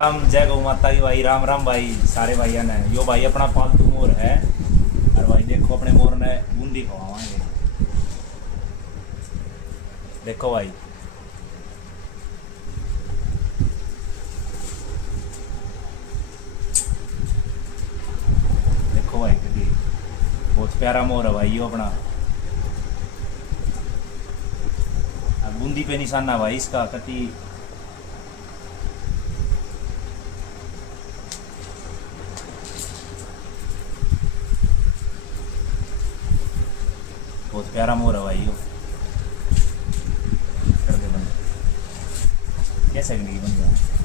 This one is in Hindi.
राम, जय गौ माता की भाई। राम राम भाई, सारे भाइयों ने। यो भाई अपना पालतू मोर है। और भाई देखो अपने मोर ने बूंदी खवावांगे। देखो भाई, देखो भाई कभी बहुत प्यारा मोर है भाई यो अपना। और बूंदी पे निशाना भाई इसका कति। बहुत प्यारा मोर है भाई यो। कर दे बंद, कैसे बन गया।